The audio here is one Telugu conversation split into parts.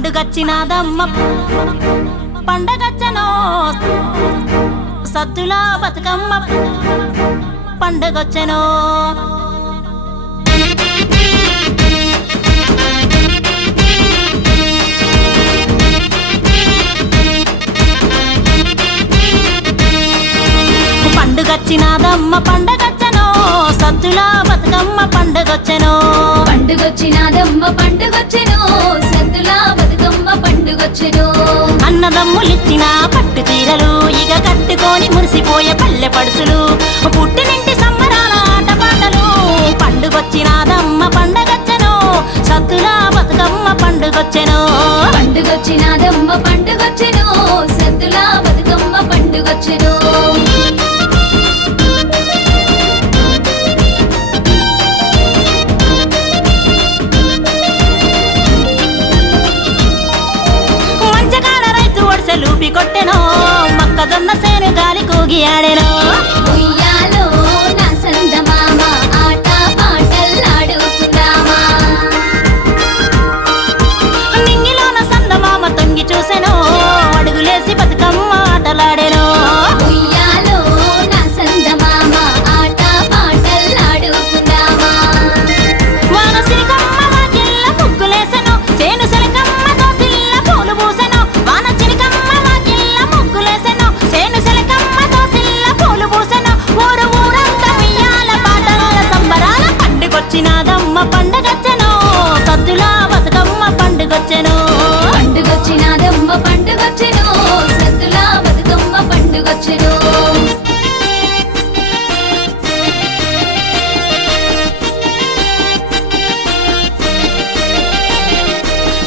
పండుగచ్చినాదమ్మ. పండగచ్చనో సద్దుల బతుకమ్మ. పండగొచ్చెనో పండుగచ్చినాదమ్మ. పండగచ్చనో సద్దుల బతుకమ్మ. పండగొచ్చనో పండుగొచ్చినాదమ్మ పండుగొచ్చెను అన్నదమ్ములిచ్చిన పట్టు చీరలు ఇక కట్టుకొని మురిసిపోయే పల్లె పడుసులు. పుట్టినింటి సంబరాల ఆటపాటలు పండుగొచ్చినాదమ్మ పండగచ్చను. సత్తులా బతుకమ్మ పండుగొచ్చెను. పండుగొచ్చినాదమ్మ పండుగొచ్చెను. సత్తులా బతుకమ్మ పండుగొచ్చెను. やれろ。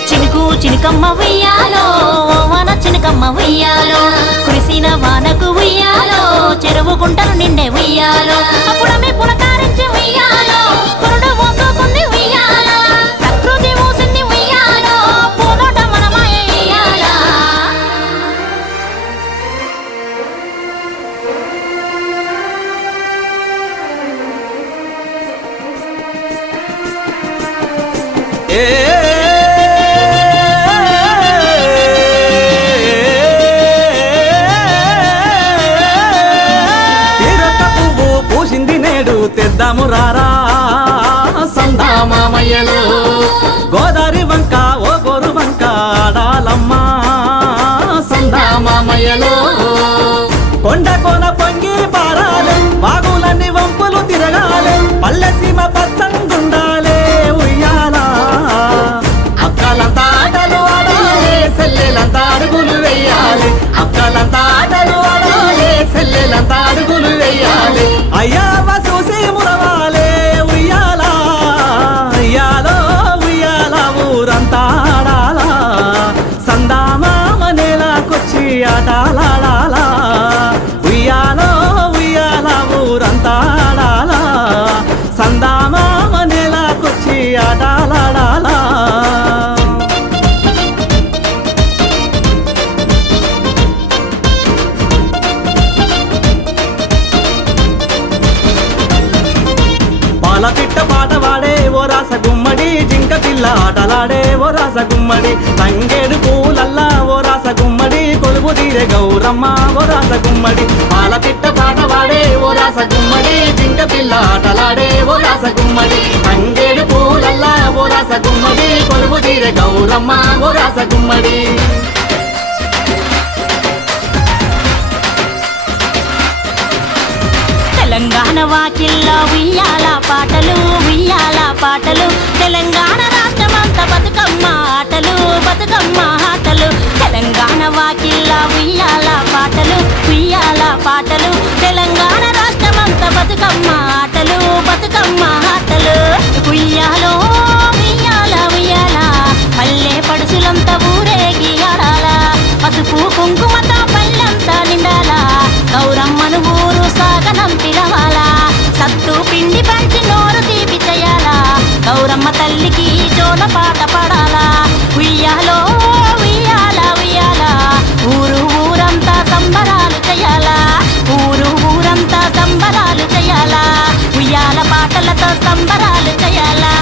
చినుకు చినుకమ్మ ఉయ్యాలో వాన చినుకమ్మ ఉయ్యాలో కురిసిన వానకు ఉయ్యాలో చెరువు గుంటలు నిండే ఉయ్యాలో అప్పుడమే పులకారించి ఉయ్యాలో తెద్దాము రారా. సందామామయ్యలు గోదారి వంక ఓ గోరు వంక ఆడాలమ్మా. సందామామయ్యలు కొండ కోన పొంగి పారాలే వాగులన్నీ వంపులు తిరగాలే. పల్లె సీమ పాలపిట్ట పాట వాడే ఓ రాస గుమ్మడి జింక పిల్ల ఆటలాడే ఓ రాస గుమ్మడి తంగేడు పూలల్లా ఓ రాస గుమ్మడి కొలువు తీరే గౌరమ్మ ఓ రాస గుమ్మడి పాలపిట్ట పాట వాడే ఓ రాస గుమ్మడి జింక పిల్ల ఆటలాడే ఓ రాస వీర గౌరమ్మ రాస గుమ్మడి. తెలంగాణ వాకిల్లో ఉయ్యాల పాటలు ఉయ్యాల పాటలు. తెలంగాణ రాష్ట్రం అంత బతుకమ్మ ఆటలు బతుకమ్మ ఆటలు. తెలంగాణ వాకిల్లో ఉయ్యాల పాటలు ఉయ్యాల పాటలు. తెలంగాణ రాష్ట్రం అంత బతుకమ్మ కుంకుమతో పళ్ళంతా నిండాల. గౌరమ్మను ఊరు సాగనం పిలవాలా సత్తు పిండి పంచి నోరు తీపి చేయాలా. గౌరమ్మ తల్లికి జోన పాట పడాలా. ఉయ్యాలో ఉయ్యాల ఉయ్యాల. ఊరు ఊరంతా సంబరాలు చేయాలా. ఊరు ఊరంతా సంబరాలు చేయాలా. ఉయ్యాల పాటలతో సంబరాలు చేయాలా.